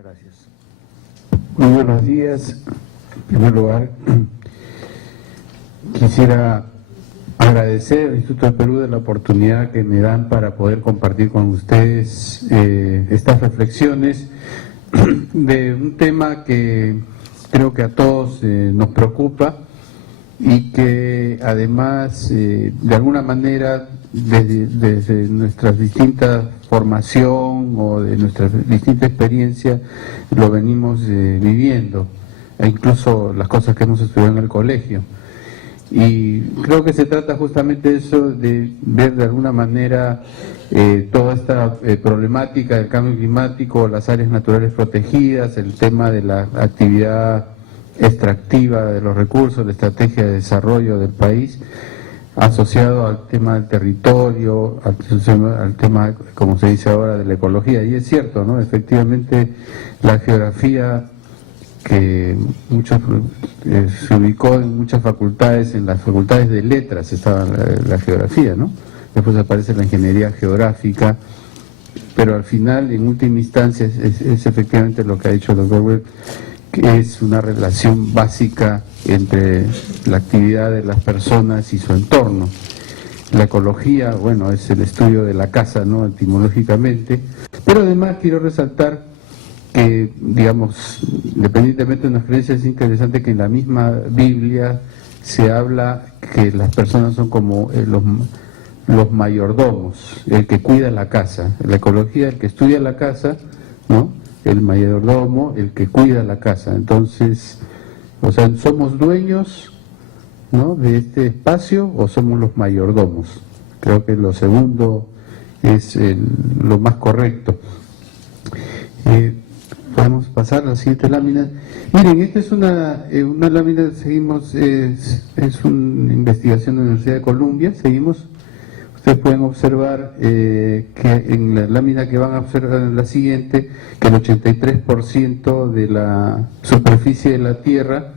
Gracias. Muy buenos días. En primer lugar, quisiera agradecer al Instituto del Perú de la oportunidad que me dan para poder compartir con ustedes estas reflexiones de un tema que creo que a todos nos preocupa y que además de alguna manera desde nuestra distinta formación o de nuestra distinta experiencia lo venimos viviendo, e incluso las cosas que hemos estudiado en el colegio. Y creo que se trata justamente de eso, de ver de alguna manera toda esta problemática del cambio climático, las áreas naturales protegidas, el tema de la actividad extractiva de los recursos, la estrategia de desarrollo del país, asociado al tema del territorio, al tema, como se dice ahora, de la ecología. Y es cierto, ¿no? Efectivamente, la geografía que se ubicó en muchas facultades, en las facultades de letras estaba la geografía, ¿no? Después aparece la ingeniería geográfica, pero al final, en última instancia, es efectivamente lo que ha dicho el doctor Webb, que es una relación básica entre la actividad de las personas y su entorno. La ecología, bueno, es el estudio de la casa, ¿no?, etimológicamente, pero además quiero resaltar que, digamos, independientemente de nuestras creencias, es interesante que en la misma Biblia se habla que las personas son como los mayordomos, el que cuida la casa. La ecología, el que estudia la casa, ¿no?, el mayordomo, el que cuida la casa. Entonces, o sea, ¿somos dueños, ¿no?, de este espacio o somos los mayordomos? Creo que lo segundo es lo más correcto. Podemos pasar a la siguiente lámina. Miren, esta es una lámina, seguimos, es una investigación de la Universidad de Columbia, seguimos. Ustedes pueden observar que en la lámina que van a observar en la siguiente, que el 83% de la superficie de la Tierra,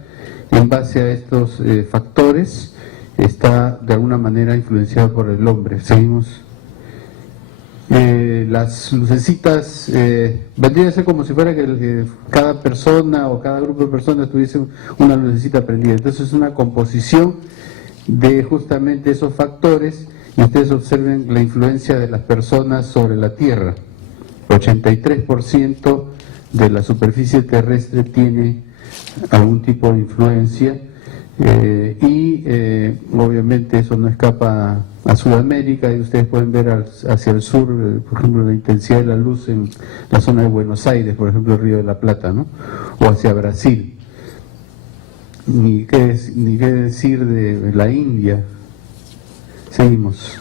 en base a estos factores, está de alguna manera influenciado por el hombre. Seguimos. Las lucecitas vendría a ser como si fuera que cada persona o cada grupo de personas tuviese una lucecita prendida. Entonces es una composición de justamente esos factores. Y ustedes observen la influencia de las personas sobre la Tierra. 83% de la superficie terrestre tiene algún tipo de influencia obviamente eso no escapa a Sudamérica, y ustedes pueden ver hacia el sur, por ejemplo, la intensidad de la luz en la zona de Buenos Aires, por ejemplo, el Río de la Plata, ¿no?, o hacia Brasil. Ni qué decir de la India. Seguimos.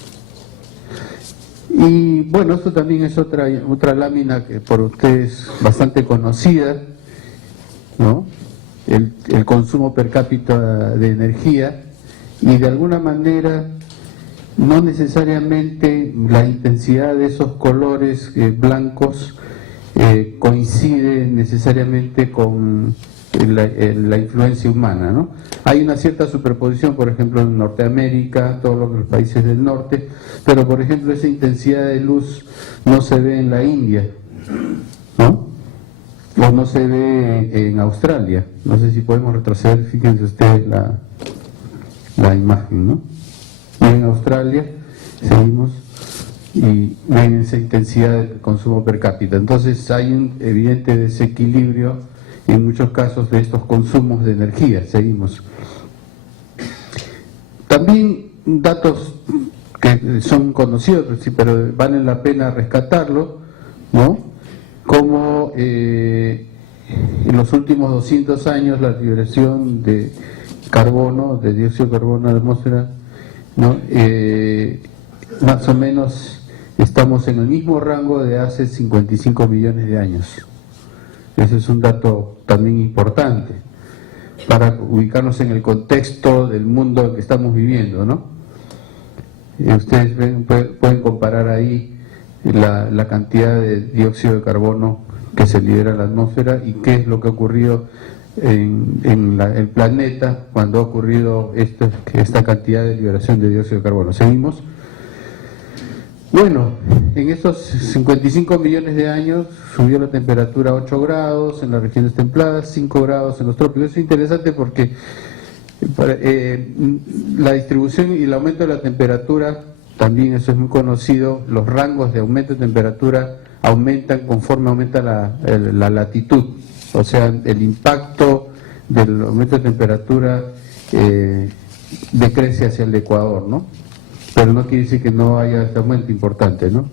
Y bueno, esto también es otra lámina que por ustedes bastante conocida, ¿no?, el consumo per cápita de energía, y de alguna manera no necesariamente la intensidad de esos colores blancos coincide necesariamente con la influencia humana, ¿no? Hay una cierta superposición, por ejemplo, en Norteamérica, todos los países del norte, pero por ejemplo esa intensidad de luz no se ve en la India, ¿no?, o no se ve en Australia. No sé si podemos retroceder, fíjense ustedes la imagen, ¿no? Y en Australia, seguimos, y ven esa intensidad de consumo per cápita. Entonces hay un evidente desequilibrio en muchos casos de estos consumos de energía. Seguimos. También datos que son conocidos, pero valen la pena rescatarlo, ¿no?, como en los últimos 200 años la liberación de carbono, de dióxido de carbono a la atmósfera, ¿no?, más o menos estamos en el mismo rango de hace 55 millones de años. Ese es un dato también importante para ubicarnos en el contexto del mundo en que estamos viviendo, ¿no? Ustedes pueden comparar ahí la cantidad de dióxido de carbono que se libera en la atmósfera y qué es lo que ha ocurrido en el planeta cuando ha ocurrido esta cantidad de liberación de dióxido de carbono. Seguimos. Bueno, en estos 55 millones de años subió la temperatura a 8 grados en las regiones templadas, 5 grados en los trópicos. Es interesante porque la distribución y el aumento de la temperatura, también eso es muy conocido, los rangos de aumento de temperatura aumentan conforme aumenta la latitud, o sea, el impacto del aumento de temperatura decrece hacia el Ecuador, ¿no? Pero no quiere decir que no haya este aumento importante, ¿no?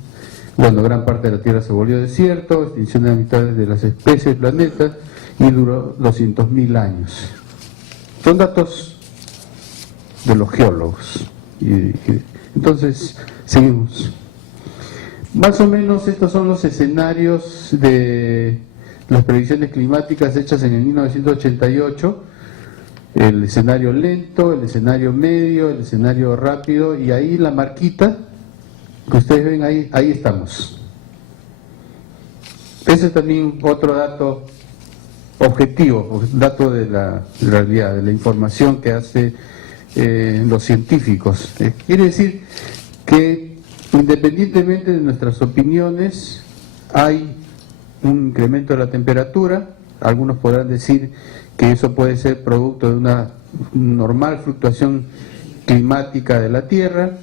Bueno, gran parte de la Tierra se volvió desierto, extinción de la mitad de las especies del planeta y duró 200.000 años. Son datos de los geólogos. Entonces, seguimos. Más o menos estos son los escenarios de las predicciones climáticas hechas en el 1988. El escenario lento, el escenario medio, el escenario rápido, y ahí la marquita que ustedes ven ahí estamos. Ese es también otro dato objetivo, dato de la realidad, de la información que hacen los científicos. Quiere decir que independientemente de nuestras opiniones, hay un incremento de la temperatura. Algunos podrán decir que eso puede ser producto de una normal fluctuación climática de la Tierra,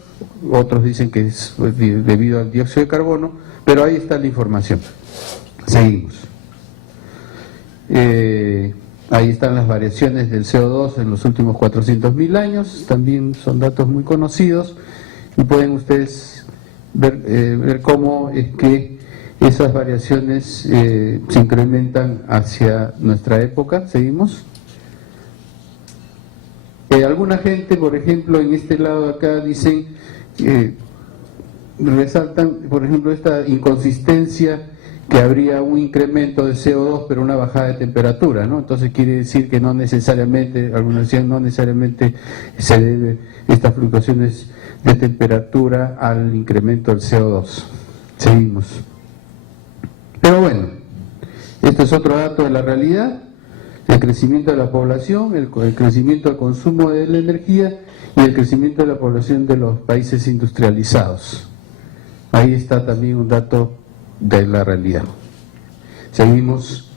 otros dicen que es debido al dióxido de carbono, pero ahí está la información. Seguimos. Ahí están las variaciones del CO2 en los últimos 400.000 años, también son datos muy conocidos, y pueden ustedes ver cómo es que esas variaciones se incrementan hacia nuestra época. Seguimos. Alguna gente, por ejemplo, en este lado de acá dicen, resaltan, por ejemplo, esta inconsistencia, que habría un incremento de CO2 pero una bajada de temperatura, ¿no? Entonces quiere decir que no necesariamente, algunos decían, no necesariamente se debe estas fluctuaciones de temperatura al incremento del CO2. Seguimos. Pero bueno, esto es otro dato de la realidad: el crecimiento de la población, el crecimiento del consumo de la energía y el crecimiento de la población de los países industrializados. Ahí está también un dato de la realidad. Seguimos,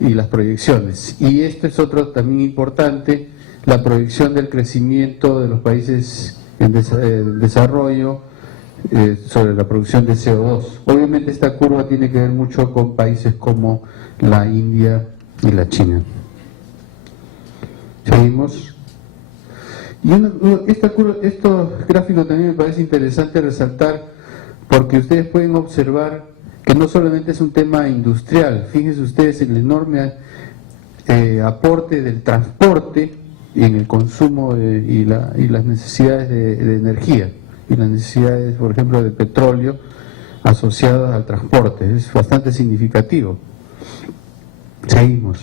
y las proyecciones. Y esto es otro también importante, la proyección del crecimiento de los países en desarrollo sobre la producción de CO2. Obviamente esta curva tiene que ver mucho con países como la India y la China. Seguimos. Y esto gráfico también me parece interesante resaltar, porque ustedes pueden observar que no solamente es un tema industrial. Fíjense ustedes el enorme aporte del transporte en el consumo y las necesidades de energía, y las necesidades, por ejemplo, de petróleo asociadas al transporte. Es bastante significativo. Seguimos.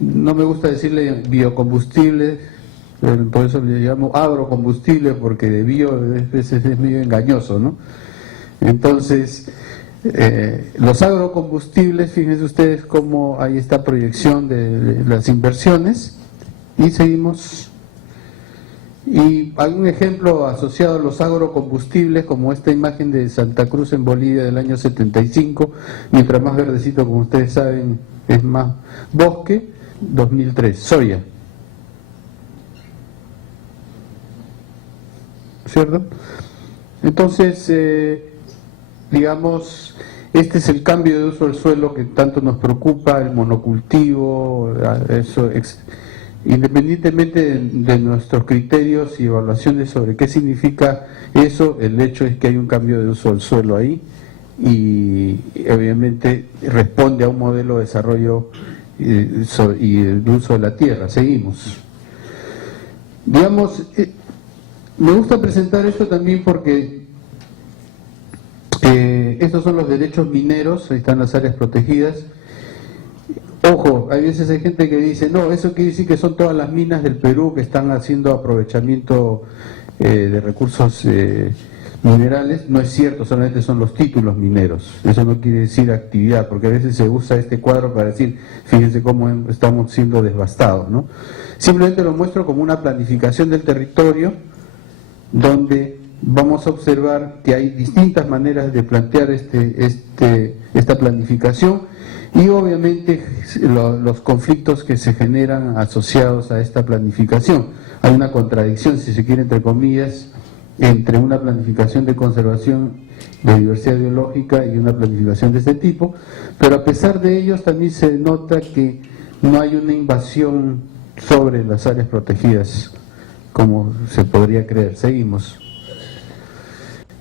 No me gusta decirle biocombustibles, por eso le llamo agrocombustible, porque de bio a veces es medio engañoso, ¿no? Entonces, los agrocombustibles, fíjense ustedes cómo hay esta proyección de las inversiones. Y seguimos. Y algún ejemplo asociado a los agrocombustibles, como esta imagen de Santa Cruz en Bolivia del año 75, mientras más verdecito, como ustedes saben, es más bosque. 2003, soya. ¿Cierto? Entonces, digamos, este es el cambio de uso del suelo que tanto nos preocupa, el monocultivo, eso, independientemente de nuestros criterios y evaluaciones sobre qué significa eso, el hecho es que hay un cambio de uso del suelo ahí, y obviamente responde a un modelo de desarrollo y el uso de la tierra. Seguimos. Digamos, me gusta presentar esto también porque estos son los derechos mineros, ahí están las áreas protegidas. Ojo, hay veces hay gente que dice, no, eso quiere decir que son todas las minas del Perú que están haciendo aprovechamiento de recursos minerales. No es cierto, solamente son los títulos mineros. Eso no quiere decir actividad, porque a veces se usa este cuadro para decir, fíjense cómo estamos siendo devastados, ¿no? Simplemente lo muestro como una planificación del territorio donde vamos a observar que hay distintas maneras de plantear esta planificación y obviamente los conflictos que se generan asociados a esta planificación. Hay una contradicción, si se quiere, entre comillas, entre una planificación de conservación de diversidad biológica y una planificación de este tipo, pero a pesar de ello también se nota que no hay una invasión sobre las áreas protegidas, como se podría creer. Seguimos.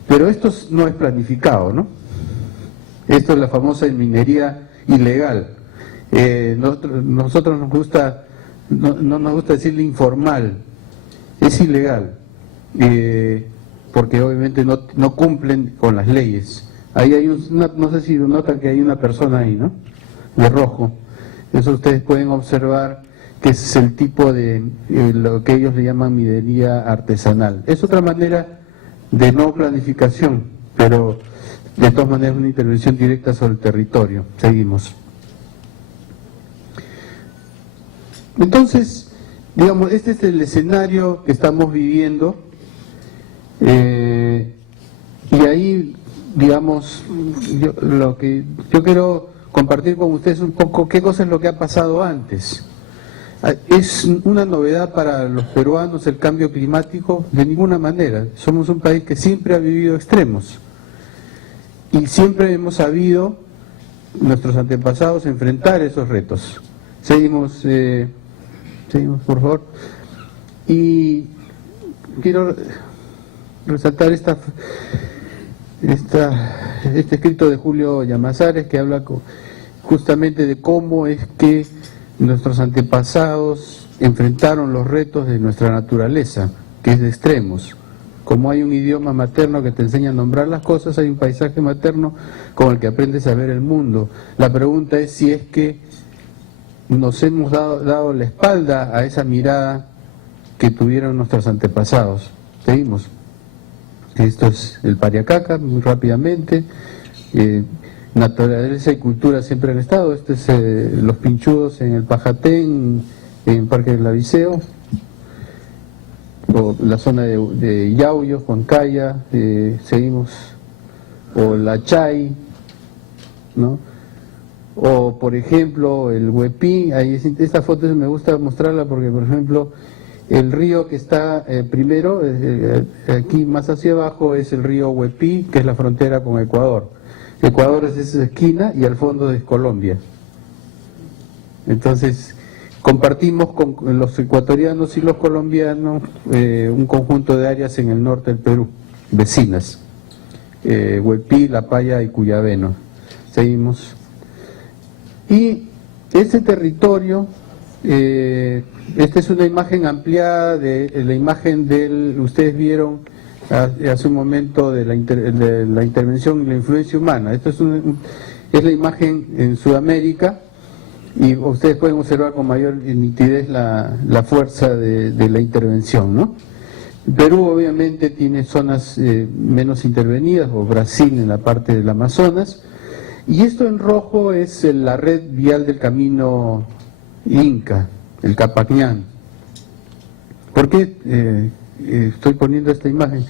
Pero esto no es planificado, ¿no? Esto es la famosa minería ilegal. Nosotros nos gusta, no nos gusta decirle informal, es ilegal, porque obviamente no cumplen con las leyes. Ahí hay no sé si notan que hay una persona ahí, ¿no? De rojo. Eso ustedes pueden observar que es el tipo de lo que ellos le llaman minería artesanal. Es otra manera de no planificación, pero de todas maneras una intervención directa sobre el territorio. Seguimos. Entonces, digamos, este es el escenario que estamos viviendo, y ahí, digamos, lo que yo quiero compartir con ustedes un poco qué cosa es lo que ha pasado antes. ¿Es una novedad para los peruanos el cambio climático? De ninguna manera. Somos un país que siempre ha vivido extremos y siempre hemos sabido, nuestros antepasados, enfrentar esos retos. Seguimos, por favor. Y quiero resaltar este escrito de Julio Llamazares, que habla justamente de cómo es que nuestros antepasados enfrentaron los retos de nuestra naturaleza, que es de extremos. Como hay un idioma materno que te enseña a nombrar las cosas, hay un paisaje materno con el que aprendes a ver el mundo. La pregunta es si es que nos hemos dado la espalda a esa mirada que tuvieron nuestros antepasados. Seguimos. Esto es el Pariacaca, muy rápidamente. Naturaleza y cultura siempre han estado. Este es los pinchudos en el Pajatén, en Parque del Laviceo, o la zona de Yauyos, Huancaya, seguimos, o la Chay, ¿no? O por ejemplo el Huepí. Esta foto me gusta mostrarla porque, por ejemplo, el río que está primero, aquí más hacia abajo, es el río Huepí, que es la frontera con Ecuador. Ecuador es esa esquina y al fondo es Colombia. Entonces, compartimos con los ecuatorianos y los colombianos un conjunto de áreas en el norte del Perú, vecinas. Huepí, La Paya y Cuyabeno. Seguimos. Y ese territorio, esta es una imagen ampliada de la imagen ustedes vieron hace un momento de la intervención y la influencia humana. Esto es la imagen en Sudamérica, y ustedes pueden observar con mayor nitidez la fuerza de la intervención, ¿no? Perú obviamente tiene zonas menos intervenidas, o Brasil en la parte del Amazonas, y esto en rojo es la red vial del camino Inca, el Capacñán. ¿Por qué estoy poniendo esta imagen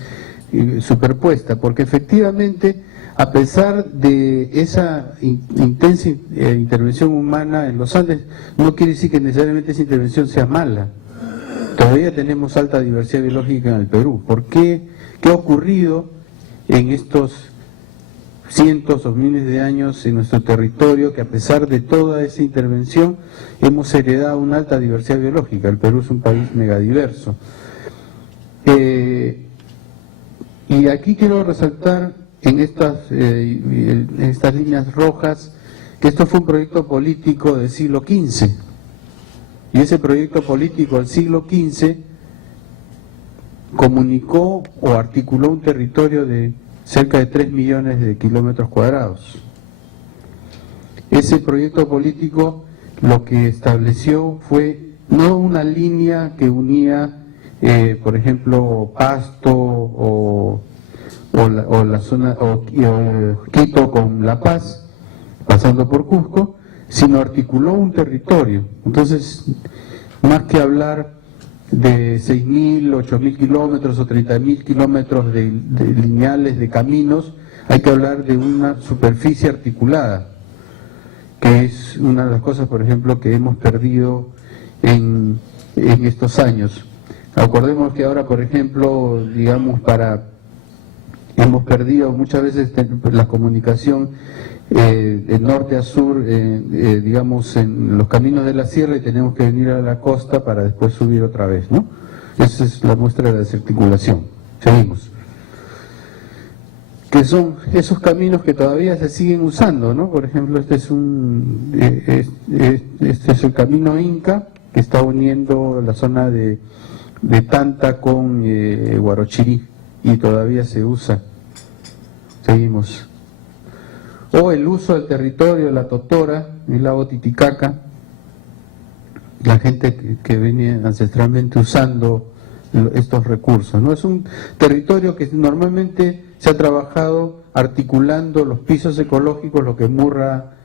superpuesta? Porque efectivamente, a pesar de esa intensa intervención humana en los Andes, no quiere decir que necesariamente esa intervención sea mala. Todavía tenemos alta diversidad biológica en el Perú. ¿Por qué? ¿Qué ha ocurrido en estos cientos o miles de años en nuestro territorio, que a pesar de toda esa intervención hemos heredado una alta diversidad biológica? El Perú es un país megadiverso. Y aquí quiero resaltar en estas líneas rojas que esto fue un proyecto político del siglo XV, y ese proyecto político del siglo XV comunicó o articuló un territorio de cerca de 3 millones de kilómetros cuadrados. Ese proyecto político lo que estableció fue no una línea que unía por ejemplo Pasto o la zona o Quito con La Paz, pasando por Cusco, sino articuló un territorio. Entonces, más que hablar de 6.000, 8.000 kilómetros o 30.000 kilómetros de lineales de caminos, hay que hablar de una superficie articulada, que es una de las cosas, por ejemplo, que hemos perdido en estos años. Acordemos que ahora, por ejemplo, digamos, hemos perdido muchas veces la comunicación de norte a sur, digamos, en los caminos de la sierra, y tenemos que venir a la costa para después subir otra vez, ¿no? Esa es la muestra de desarticulación. Seguimos. Que son esos caminos que todavía se siguen usando, ¿no? Por ejemplo, este es el camino Inca, que está uniendo la zona de Tanta con Huarochirí, y todavía se usa. Seguimos. O el uso del territorio, la Totora, el lago Titicaca, la gente que venía ancestralmente usando estos recursos, ¿no? Es un territorio que normalmente se ha trabajado articulando los pisos ecológicos, lo que Murra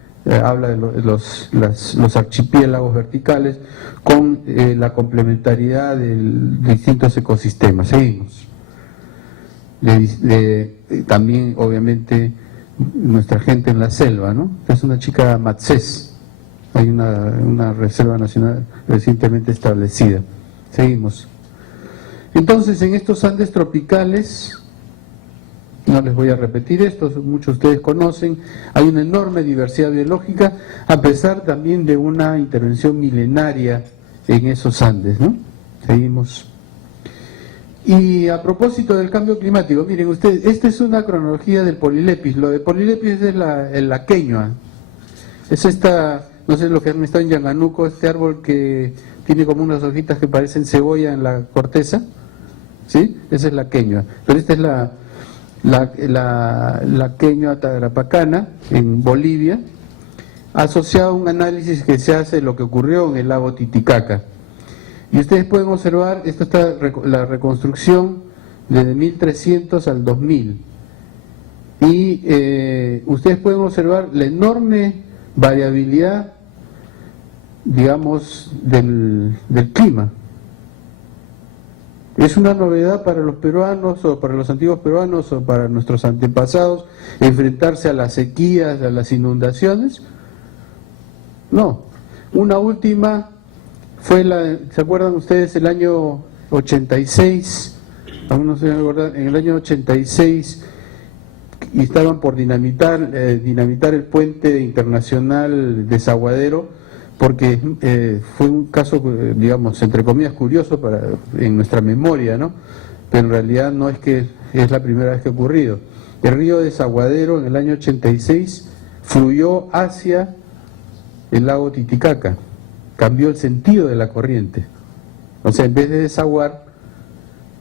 habla de los archipiélagos verticales, con la complementariedad de distintos ecosistemas. Seguimos. También, obviamente, nuestra gente en la selva, ¿no? Es una chica Matsés, hay una reserva nacional recientemente establecida. Seguimos. Entonces, en estos Andes tropicales, no les voy a repetir esto, muchos de ustedes conocen, hay una enorme diversidad biológica, a pesar también de una intervención milenaria en esos Andes, ¿no? Seguimos. Y a propósito del cambio climático, miren ustedes, esta es una cronología del Polilepis. Lo de Polilepis es la queñua. Es esta, no sé lo que han estado en Yanganuco, este árbol que tiene como unas hojitas que parecen cebolla en la corteza, ¿sí? Esa es la queñua. Pero esta es la queñua tagrapacana en Bolivia, asociado a un análisis que se hace de lo que ocurrió en el lago Titicaca. Y ustedes pueden observar, esto está la reconstrucción desde 1300 al 2000. Y ustedes pueden observar la enorme variabilidad, digamos, del clima. ¿Es una novedad para los peruanos o para los antiguos peruanos o para nuestros antepasados enfrentarse a las sequías, a las inundaciones? No. Una última fue ¿se acuerdan ustedes? El año 86, algunos se acuerdan, en el año 86, y estaban por dinamitar el puente internacional Desaguadero, porque fue un caso, digamos, entre comillas, curioso en nuestra memoria, ¿no? Pero en realidad no es que es la primera vez que ha ocurrido. El río Desaguadero en el año 86 fluyó hacia el lago Titicaca, cambió el sentido de la corriente. O sea, en vez de desaguar,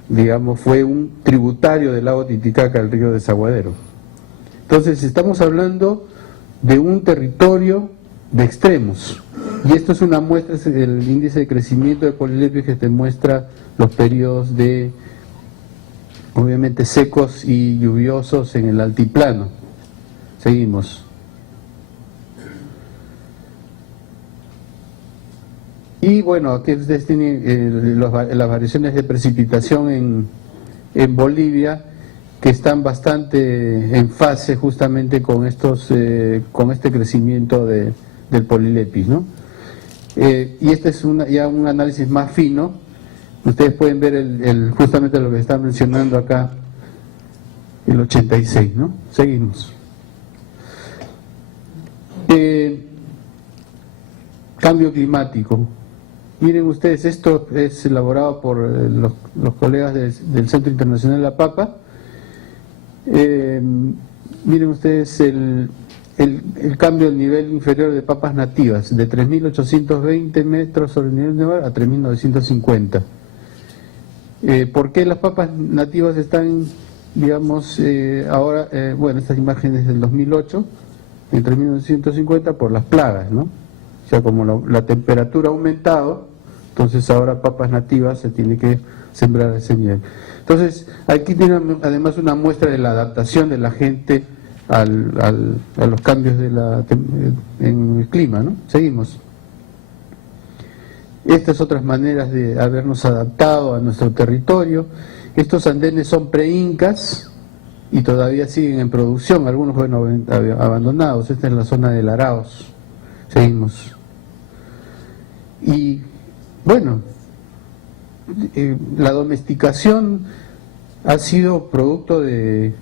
digamos, fue un tributario del lago Titicaca, el río Desaguadero. Entonces, estamos hablando de un territorio de extremos. Y esto es una muestra, es el índice de crecimiento de Polilepis, que te muestra los periodos de, obviamente, secos y lluviosos en el altiplano. Seguimos. Y bueno, aquí ustedes tienen las variaciones de precipitación en Bolivia, que están bastante en fase justamente con con este crecimiento del Polilepis, ¿no? Y este es ya un análisis más fino. Ustedes pueden ver justamente lo que está mencionando acá, el 86, ¿no? Seguimos. Cambio climático. Miren ustedes, esto es elaborado por los colegas del Centro Internacional de la Papa. Miren ustedes el cambio del nivel inferior de papas nativas, de 3.820 metros sobre el nivel del mar a 3.950. ¿Por qué las papas nativas están, digamos, ahora, bueno, estas imágenes del 2008, en 3.950 por las plagas, ¿no? O sea, como la temperatura ha aumentado, entonces ahora papas nativas se tiene que sembrar a ese nivel. Entonces, aquí tiene además una muestra de la adaptación de la gente a los cambios en el clima, ¿no? Seguimos. Estas otras maneras de habernos adaptado a nuestro territorio. Estos andenes son pre-incas y todavía siguen en producción, algunos bueno, abandonados. Esta es la zona de Laraos. Seguimos. Y bueno, la domesticación ha sido producto de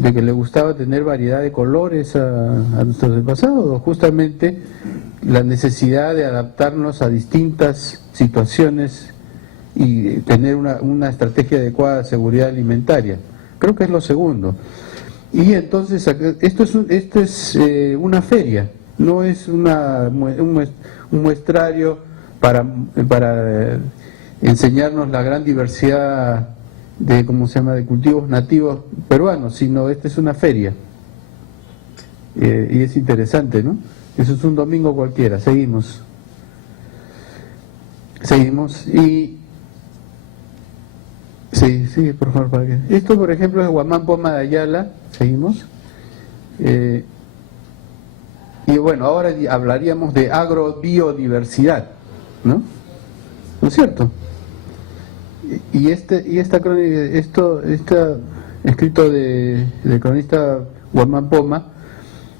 que le gustaba tener variedad de colores a nuestros antepasados, o justamente la necesidad de adaptarnos a distintas situaciones y tener una estrategia adecuada de seguridad alimentaria. Creo que es lo segundo. Y entonces, esto es una feria, no es un muestrario para enseñarnos la gran diversidad de, ¿cómo se llama?, de cultivos nativos peruanos, sino esta es una feria. Y es interesante, ¿no? Eso es un domingo cualquiera. Seguimos. Y sí, por favor, para que... Esto, por ejemplo, es Huamán Poma de Ayala. Seguimos. Y bueno, ahora hablaríamos de agrobiodiversidad, ¿no? ¿No es cierto? Y esta crónica, está escrito del cronista Huamán Poma,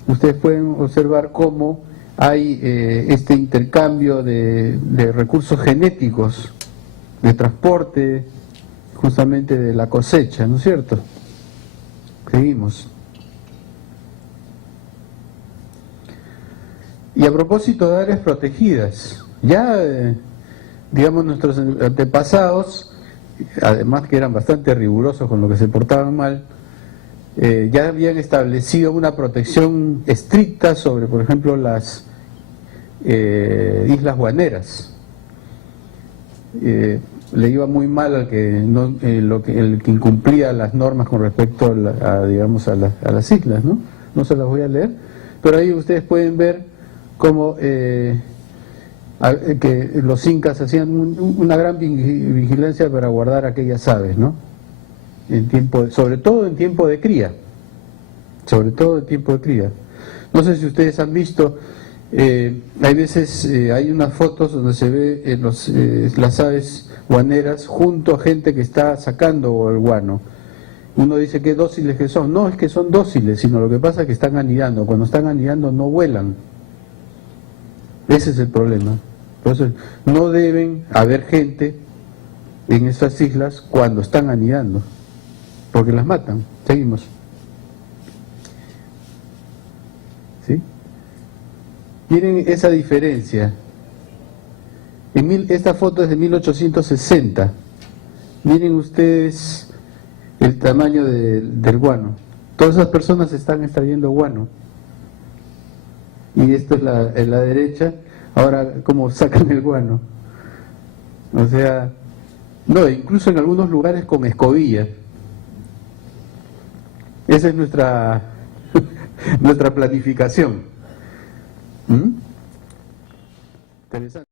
ustedes pueden observar cómo hay este intercambio de recursos genéticos, de transporte, justamente de la cosecha, ¿no es cierto? Seguimos. Y a propósito de áreas protegidas, ya, digamos, nuestros antepasados, además que eran bastante rigurosos con lo que se portaban mal, ya habían establecido una protección estricta sobre, por ejemplo, las islas guaneras. Le iba muy mal al que el que incumplía las normas con respecto digamos, a las islas, ¿no? No se las voy a leer, pero ahí ustedes pueden ver cómo que los incas hacían una gran vigilancia para guardar aquellas aves, ¿no? Sobre todo en tiempo de cría. No sé si ustedes han visto, hay veces, hay unas fotos donde se ve las aves guaneras junto a gente que está sacando el guano. Uno dice qué dóciles que son. No es que son dóciles, sino lo que pasa es que están anidando. Cuando están anidando no vuelan. Ese es el problema. Entonces, no deben haber gente en estas islas cuando están anidando, porque las matan. Seguimos. ¿Sí? Miren esa diferencia. Esta foto es de 1860. Miren ustedes el tamaño del guano. Todas esas personas están extrayendo guano. Y esto es en la derecha. Ahora, ¿cómo sacan el guano? O sea, no, incluso en algunos lugares con escobilla. Esa es nuestra planificación. Interesante.